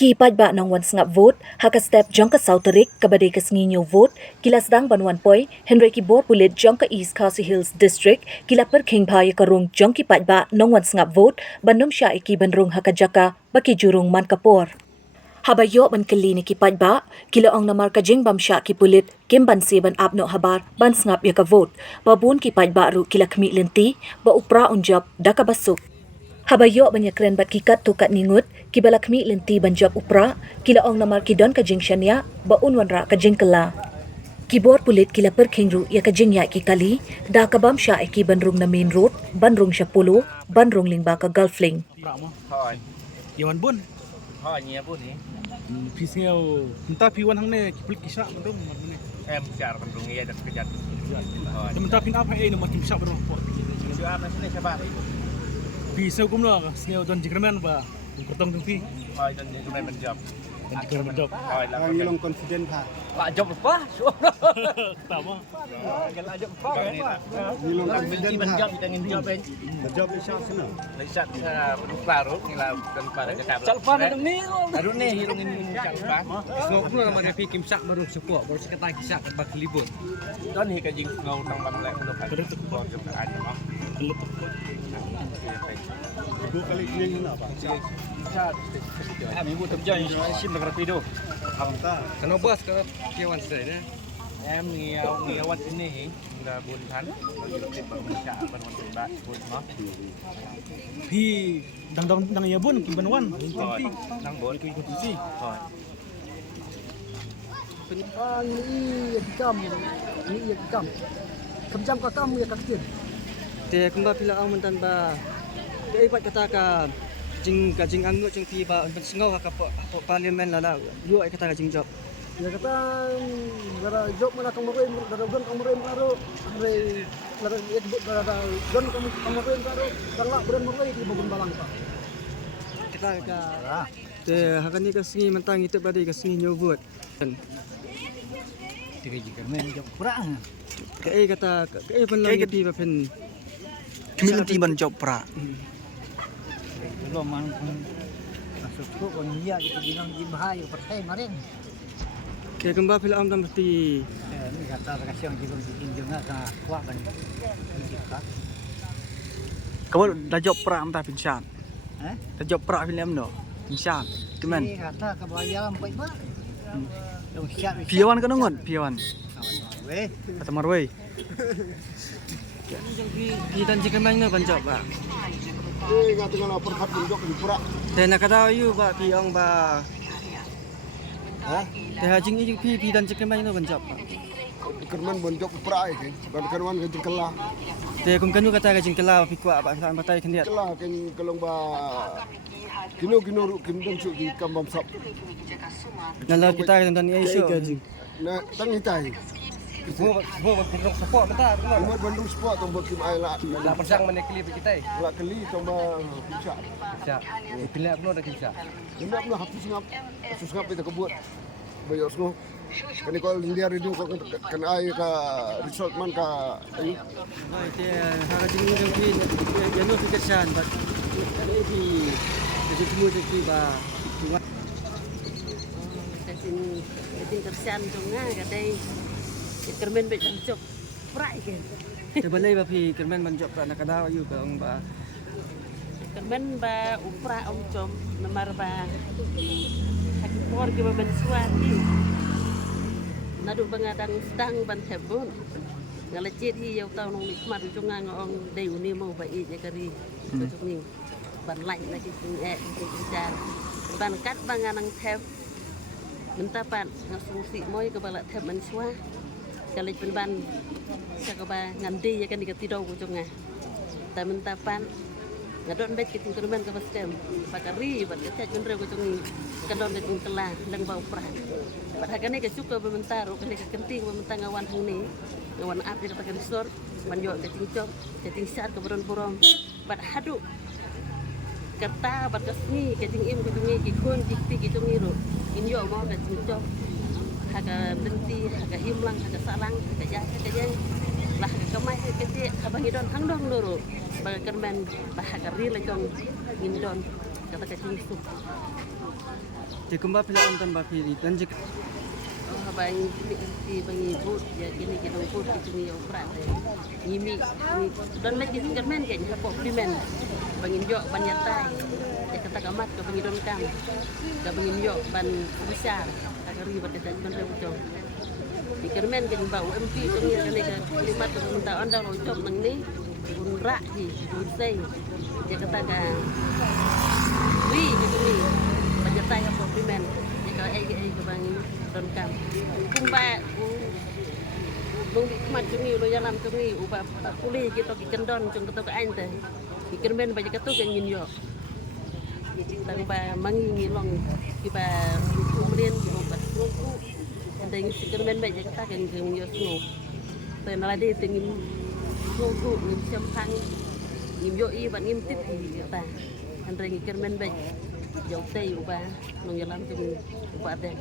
Kipad ba ng once nga vote, haka step jang ka Southerik, kabadi ka nginyo vote, kilas dang banwan poy, Henry Kibor pulit jang ka East Khasi Hills District, kilapar king bhaya karong jang kipad ba ng once nga vote, bandom siya ikibanrong haka jaka, baki jurong man kapor. Habayo man kali ni kipad ba, kilaong na marka jing bam siya kipulit, kimbansi ban apno habar, ban ngap ya ka vote, babun kipad ba ru kilakmi lenti, ba upra unjab, da ka basuk. Habayo banyak kren bat kikat tukat ningut, kibalakmi lenti banjab upra, kilaong na markidon ka jing siya ba unwan ra ka jing kala. Kibor pulit kila perkingru ya ka jing ya kikali, da kabam siya iki banrung na main road, banrung siya pulo, banrung lingba ka Gulfling. Thôi, Iwan bun. thôi nhé bún ý. Pis ngeo. Minta piwan hang ne kiplik kisah mandong mandong. Em chả bằng rung nghe được cái giật. Thôi. Minta pin apa no makin kisah mandong. Chưa ăn nó sẽ này các bạn. Pis ngeo kumno ngeo don jikraman ba. Kurtong tung pi. Thôi, tận chúng này mình chụp. Dan jikraman job. Thôi là Ang ilong confident ha. lại chụp quá. Xuống. Tama. Cái lại chụp quá. Ilong Mình chỉ confident mình ha. chụp kita ingin chụp bên. Job isa sana. Lấy sạch lúc vào rồi thì là cần phải cái cạp. Chal pa na dong ni. Aduh nih, hirung ini chụp quá. Snow kuno naman na pikim sak baru support baru sekata kisa kat bak libur. Đó thì cái gì ngầu trong băng lại không phải còn chụp cả anh đúng không? Dua kali kling na ba? Kami buat kerja sim nak rapido. Hamta. Kano bos kano kiawan saya ni. Em nghèo quanh ini là buôn thánh rồi tiếp bằng chả bằng một bạn buôn nó Pi dang ya bun kimbanwan. rồi đang buôn Konstitusi. rồi Ni ikam, ni ikam. Kemjam ka kam ya kaktin. Te kumba pila ang mentan ba. Te ipat kata ka jing anggo jing pi ba untuk sengau ka parlimen la yu ai kata ka jing job. Ya kata gara job mana kang maroy gara gon kang maroy karo re lara it gara gon kang maroy karo karla bulan maroy di bagun balang pa. Kita ka te hakan ni ka singi mentang itu badi ka singi nyobot. Tiga jika men job kurang. Ke kata ke pen lang pi ba pen Community ban job pra. Belum man masuk ko kon iya itu bilang di bahaya pertai maring. ke kumba pila am tam pati Ni kata kasih yang jilung bikin jenga ka kuat kan. Kamu dah job pra am ta pinchan. Eh? Dah job pra film no. Pinchan. Kemen. Ni kata kebayaran baik ba. Dong siap. Piawan kan ngon, piawan. Weh. Kata marwai. pi dan jika mang na ban job ba. Eh nga tengah perhat bunjok di pura. Te nak kata you ba pi ong ba. Ha? Te hajing i pi dan jika mang na ban job ba. Kerman bunjok pura ke. Ban kerman ke jengkela. Te kum kanu kata ka jing kala pi kwa ba sa matai kan dia. Kela ken kelong ba kino ru kim dong su di kambam sap. Nala kita kan dan isu. Na tang itai. Semua penduduk support bentar. Umur Bandung sport tong bakim ai la. Dah pasang mana klip kita. La keli tong ba bisa. Bisa. Pilih apa dah kita. Ini apa hapus ngap itu kebut. Bayos ngo. Kan kalau dia redu kan ai ka resort man ka ayu. Baik te hajing ni pi ya no fikirkan ba. Ada pi jadi semua jadi ba. Kasing kerjaan dongga kadai kermen bet bancok prai ke Te balai ba pi kermen ban job nak kada you ka ong ba. kermen ba upra om com nomor ba haki por ke ba bensuati nadu bangadang sedang ban tebun ngalecit hi yau tau nong nikmat junga ngong dei uni mau ba i kari tuk ni ban lai na ki jan ban kat banganang teb mentapan ngasusi moy ke balak teb mensua kalau penban sakaba ngandi ya kan dikatido ko junga ta mentapan ngadon bet kiting kermen ke baskem pakari bat kecat jundre ko jungi kadon de kala lang bau pra bat hagane ke suka bementar ko ke kenting bementar ngawan hang ni ngawan ap di pakai resort banjo ke tingcok ke tingsar ke buron bat hadu kata bat kesni ke tingim ko jungi ki kun dikti ki jungi ro inyo mo ke tingcok haga lenti haga himlang haga salang haga jah haga jeng lah kamai kecil abang idon hang dong dulu bagai kermen bahag kari lejong indon kata kacing sup Di kumba pila ang tan ba pili dan jik abang di bang ibu ya gini kita ukur kita ni ukuran ngimi dan lagi kermen kayaknya pok primen bang injo ban nyatai ya kata kamat ke bang idon kam ke bang injo ban besar kari pada ban rewjong di kermen kan bau MP tu ni kan ke lima tu minta anda rojok nang ni unrak hi usai dia katakan wi gitu ni banyak tanya komplimen dia kata ke bang don kam kumba bung di kemat jungi lo jalan jungi ubah kuli kita ki kendon cung ketok ain teh di kermen banyak ketuk yang nyo tang ba mangi ngilong ki ba kemudian ki obat ngku dan si kermen banyak kata yang yo snowแต่นาดีตึงงูกูงิมจำพังงิมโยอีบัดงิมติดตาอันเรงkermen baik jauh teh ubah nong jalan tu ubah deh